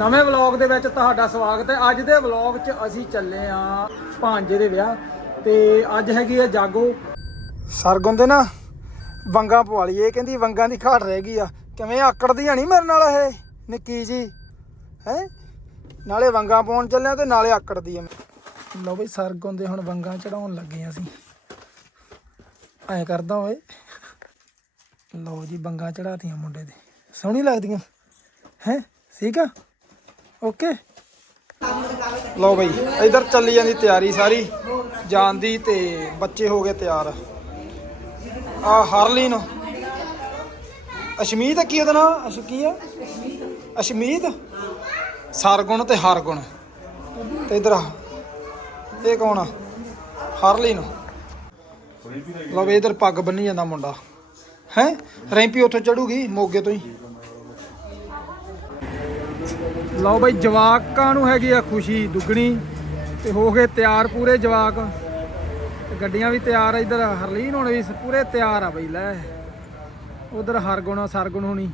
ਨਵੇਂ ਵਲੌਗ ਦੇ ਵਿੱਚ ਤੁਹਾਡਾ ਸਵਾਗਤ ਹੈ। ਅੱਜ ਦੇ ਵਲੌਗ 'ਚ ਅਸੀਂ ਚੱਲੇ ਆਂ ਭਾਂਜੇ ਦੇ ਵਿਆਹ ਤੇ ਅੱਜ ਹੈਗੀ ਆ ਜਾਗੋ। ਸਰਗੁਣ ਦੇ ਨਾ, ਵੰਗਾਂ ਪਵਾ ਲਈ ਇਹ ਕਹਿੰਦੀ ਵੰਗਾਂ ਦੀ ਘਾਟ ਰਹਿ ਗਈ ਆ। ਕਿਵੇਂ ਆਕੜਦੀ ਆ ਨਹੀਂ ਮੇਰੇ ਨਾਲ ਇਹ? ਨਿੱਕੀ ਜੀ, ਹੈ? ਨਾਲੇ ਵੰਗਾਂ ਪਾਉਣ ਚੱਲਿਆ ਤੇ ਨਾਲੇ ਆਕੜਦੀ ਆ। ਲਓ ਬਈ ਸਰਗੁਣ ਦੇ ਹੁਣ ਵੰਗਾਂ ਚੜਾਉਣ ਲੱਗੇ ਆਂ ਅਸੀਂ। ਐ ਕਰਦਾ ਓਏ। ਲਓ ਜੀ, ਵੰਗਾਂ ਚੜਾਤੀਆਂ ਮੁੰਡੇ ਦੇ। ਸੋਹਣੀ ਲੱਗਦੀਆਂ। ਹੈ? ਠੀਕ ਆ? ਓਕੇ। ਲਓ ਬਈ, ਇਧਰ ਚੱਲੀ ਜਾਂਦੀ ਤਿਆਰੀ ਸਾਰੀ। ਜਾਣ ਦੀ ਤੇ ਬੱਚੇ ਹੋ ਗਏ ਤਿਆਰ। ਆ ਹਰਲੀਨ। ਅਸ਼ਮੀਤ ਕੀ ਉਹਦਾ ਨਾਂ? ਅਸ਼ ਕੀ ਆ? ਅਸ਼ਮੀਤ। ਸਰਗੁਣ ਤੇ ਹਰਗੁਣ। ਤੇ ਇਧਰ ਇਹ ਕੌਣ ਆ? ਹਰਲੀਨ। ਲਓ ਬਈ, ਇਧਰ ਪੱਗ ਬੰਨੀ ਜਾਂਦਾ ਮੁੰਡਾ। ਹੈ? ਰੈਂਪੀ ਉੱਥੋਂ ਚੜੂਗੀ, ਮੋਗੇ ਤੋਂ ਹੀ। ਲਓ ਬਾਈ, ਜਵਾਕਾਂ ਨੂੰ ਹੈਗੀ ਆ ਖੁਸ਼ੀ, ਦੁੱਗਣੀ। ਤੇ ਹੋ ਗਏ ਤਿਆਰ ਪੂਰੇ ਜਵਾਕ। ਗੱਡੀਆਂ ਵੀ ਤਿਆਰ ਆ, ਇਧਰ ਹਰਲੀਨ ਹੁਣ ਵੀ ਪੂਰੇ ਤਿਆਰ ਆ ਬਈ, ਲੈ। ਉਧਰ ਹਰਗੁਣ, ਸਰਗੁਣ ਹੋਣੀ।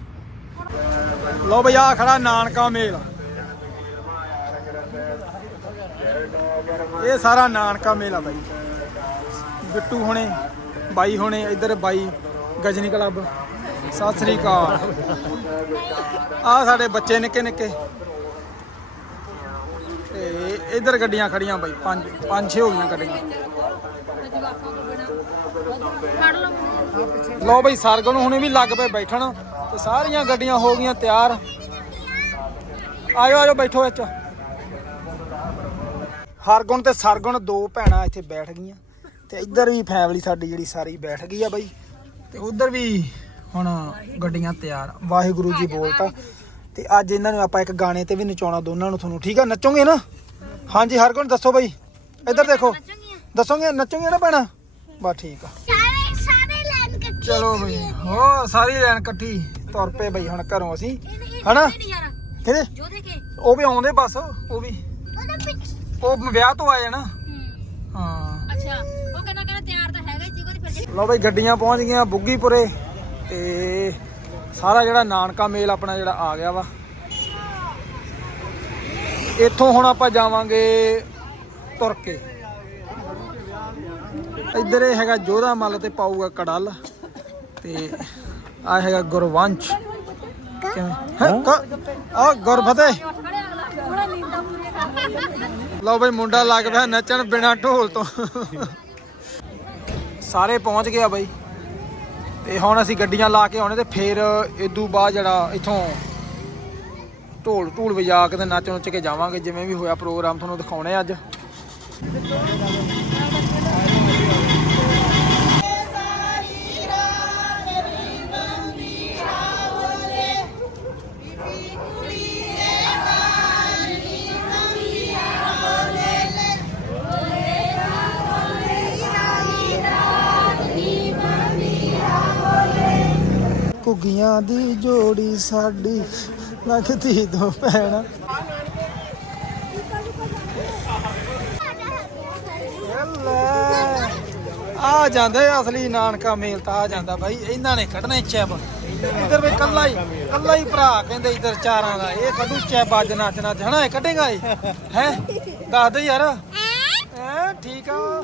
ਲਓ ਬਈ ਆ ਖੜਾ ਨਾਨਕਾ ਮੇਲ। ਇਹ ਸਾਰਾ ਨਾਨਕਾ ਮੇਲ ਆ ਬਾਈ। ਬਿੱਟੂ ਹੋਣੇ, ਬਾਈ ਹੋਣੇ, ਇਧਰ ਬਾਈ ਗਜਨੀ ਕਲੱਬ। ਸਤਿ ਸ੍ਰੀ ਅਕਾਲ। ਆ ਸਾਡੇ ਬੱਚੇ ਨਿੱਕੇ ਨਿੱਕੇ ਇੱਧਰ ਗੱਡੀਆਂ ਖੜੀਆਂ ਬਾਈ, ਪੰਜ ਪੰਜ ਛੇ ਹੋ ਗਈਆਂ ਗੱਡੀਆਂ। ਲਓ ਬਈ, ਸਰਗੁਣ ਹੁਣੇ ਵੀ ਲੱਗ ਪਏ ਬੈਠਣ। ਤੇ ਸਾਰੀਆਂ ਗੱਡੀਆਂ ਹੋ ਗਈਆਂ ਤਿਆਰ। ਆਜੋ ਆਜੋ ਬੈਠੋ ਵਿੱਚ। ਹਰਗੁਣ ਤੇ ਸਰਗੁਣ ਦੋ ਭੈਣਾਂ ਇੱਥੇ ਬੈਠ ਗਈਆਂ। ਤੇ ਇੱਧਰ ਵੀ ਫੈਮਿਲੀ ਸਾਡੀ ਜਿਹੜੀ ਸਾਰੀ ਬੈਠ ਗਈ ਆ ਬਾਈ। ਤੇ ਉਧਰ ਵੀ ਹੁਣ ਗੱਡੀਆਂ ਤਿਆਰ ਵਾਹਿਗੁਰੂ ਜੀ ਬੋਲਤਾ। ਤੇ ਅੱਜ ਇਹਨਾਂ ਨੂੰ ਆਪਾਂ ਇੱਕ ਗਾਣੇ ਤੇ ਵੀ ਨਚਾਉਣਾ, ਦੋਨਾਂ ਨੂੰ ਤੁਹਾਨੂੰ, ਠੀਕ ਆ? ਨੱਚੋਗੇ ਨਾ? ਹਾਂਜੀ ਹਰਗੁਣ ਦੱਸੋ ਬਾਈ। ਇੱਧਰ ਦੇਖੋ। ਦੱਸੋਗੇ? ਨੱਚੋਗੇ ਨਾ ਭੈਣਾ? ਬਸ ਠੀਕ ਆ। ਸਾਰੇ ਸਾਰੇ ਚਲੋ ਬਈ। ਹੋ ਸਾਰੀ ਲਾਈਨ ਇਕੱਠੀ। ਤੁਰ ਪਏ ਬਈ ਹੁਣ ਘਰੋਂ ਅਸੀਂ। ਹਨਾ? ਕਿਹਦੇ? ਜੋਦੇ ਕੇ ਉਹ ਵੀ ਆਉਂਦੇ ਬਸ ਉਹ ਵੀ। ਉਹ ਵਿਆਹ ਤੋਂ ਆਏ ਨਾ। ਹਾਂ। ਅੱਛਾ ਉਹ ਕਹਿੰਦਾ ਕਹਿੰਦਾ ਤਿਆਰ ਤਾਂ ਹੈਗਾ ਹੀ ਸੀ ਉਹਦੀ ਫਿਰ ਲਓ ਬਈ ਗੱਡੀਆਂ ਪਹੁੰਚ ਗਈਆਂ ਬੁੱਗੀਪੁਰੇ ਤੇ ਸਾਰਾ ਜਿਹੜਾ ਨਾਨਕਾ ਮੇਲ ਆਪਣਾ ਜਿਹੜਾ ਆ ਗਿਆ ਵਾ। ਇੱਥੋਂ ਹੁਣ ਆਪਾਂ ਜਾਵਾਂਗੇ ਤੁਰ ਕੇ। ਇੱਧਰ ਇਹ ਹੈਗਾ ਜੋਧਾ ਮੱਲ ਤੇ ਪਾਊਗਾ ਕੜਲ। ਤੇ ਆ ਹੈਗਾ ਗੁਰਵੰਸ਼। ਕਿਵੇਂ? ਆ ਲਓ ਬਈ ਮੁੰਡਾ ਲੱਗ ਪਿਆ ਨੱਚਣ ਬਿਨਾ ਢੋਲ ਤੋਂ। ਸਾਰੇ ਪਹੁੰਚ ਗਏ ਆ ਬਾਈ। ਤੇ ਹੁਣ ਅਸੀਂ ਗੱਡੀਆਂ ਲਾ ਕੇ ਆਉਣੇ ਤੇ ਫਿਰ ਇਦੋਂ ਬਾਅਦ ਜਿਹੜਾ ਇੱਥੋਂ ਢੋਲ ਢੂਲ ਵਜਾ ਕੇ ਤੇ ਨੱਚ ਨੁੱਚ ਕੇ ਜਾਵਾਂਗੇ, ਜਿਵੇਂ ਵੀ ਹੋਇਆ ਪ੍ਰੋਗਰਾਮ ਤੁਹਾਨੂੰ ਦਿਖਾਉਣੇ ਅੱਜ। ਘੁੱਗੀਆਂ ਦੀ ਜੋੜੀ ਸਾਡੀ ਲੱਗਦੀ ਦੋ ਭੈਣਾ। ਆ ਜਾਂਦੇ ਅਸਲੀ ਨਾਨਕਾ ਮੇਲ ਤਾਂ ਆ ਜਾਂਦਾ ਬਾਈ ਇਹਨਾਂ ਨੇ ਕੱਢਣਾ ਚੈਬ। ਇਧਰ ਵੀ ਕੱਲਾ ਹੀ ਕੱਲਾ ਹੀ ਭਰਾ ਕਹਿੰਦੇ ਇਧਰ ਚਾਰਾਂ ਦਾ। ਇਹ ਕੱਢੂ ਚੈਬ ਅੱਜ ਨੱਚ ਨੱਚ ਇਹ ਕੱਢੇਗਾ ਇਹ? ਹੈ? ਦੱਸ ਦੇ ਯਾਰ। ਐ ਠੀਕ ਆ।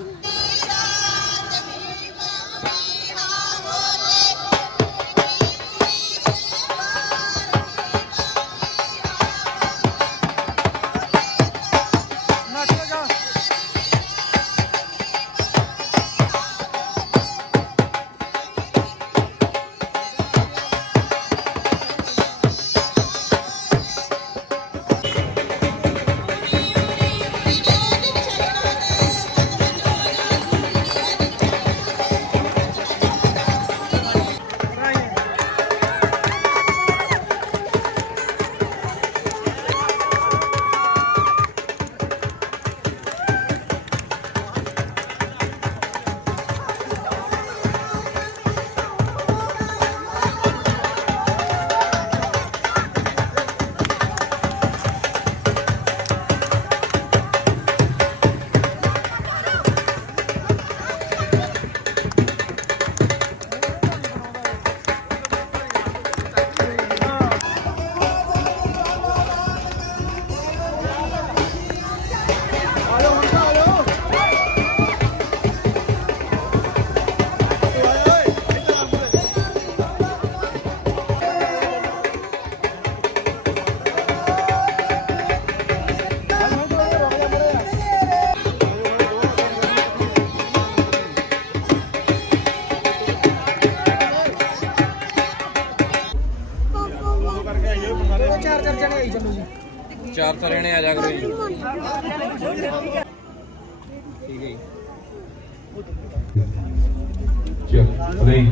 ਚੱਲ ਨਹੀਂ।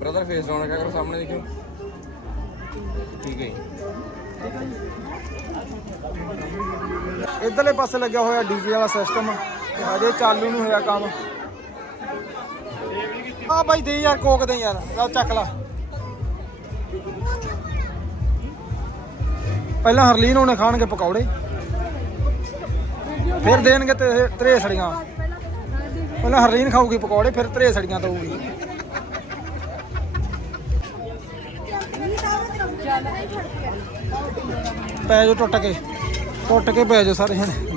ਬ੍ਰਦਰ ਫੇਸ ਡਾਊਨ ਕਰੋ? ਸਾਹਮਣੇ ਦੇਖਿਓ। ਠੀਕ ਹੈ ਇਧਰਲੇ ਪਾਸੇ ਲੱਗਿਆ ਹੋਇਆ ਡੀਜੇ ਵਾਲਾ ਸਿਸਟਮ ਹਜੇ ਚਾਲੂ ਨਹੀਂ ਹੋਇਆ ਕੰਮ। ਆ ਬਾਈ, ਦੇ ਯਾਰ ਕੋਕ ਦੇ ਯਾਰ। ਚੱਕ ਲਾ। ਪਹਿਲਾਂ ਹਰਲੀਨ ਹੋਣੇ ਖਾਣਗੇ ਪਕੌੜੇ। ਫਿਰ ਦੇਣਗੇ ਤੇ ਤਰੇਸੜੀਆਂ। ਪਹਿਲਾਂ ਹਰਲੀਨ ਖਾਊਗੀ ਪਕੌੜੇ, ਫਿਰ ਤਰੇਸੜੀਆਂ ਦਊਗੀ। ਪੈ ਜਾਓ ਟੁੱਟ ਕੇ ਟੁੱਟ ਕੇ ਪੈ ਜਾਓ ਸਾਰੇ ਜਣੇ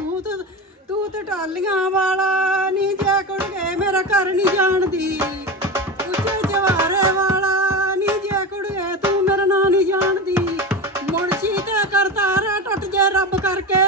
ਤੂੰ ਤੇ ਤੂੰ ਤੇ ਟਾਲੀਆਂ ਵਾਲਾ ਨਹੀਂ ਜੇ ਕੁੜੀਏ ਮੇਰਾ ਘਰ ਨਹੀਂ ਜਾਣਦੀ। ਉੱਚੇ ਜਵਾਰੇ ਵਾਲਾ ਨਹੀਂ ਜੇ ਕੁੜੀਏ ਤੂੰ ਮੇਰਾ ਨਾਂ ਨਹੀਂ ਜਾਣਦੀ। ਮੁਨਸ਼ੀ ਤੇ ਕਰਤਾਰਾ ਟੁੱਟ ਜੇ ਰੱਬ ਕਰਕੇ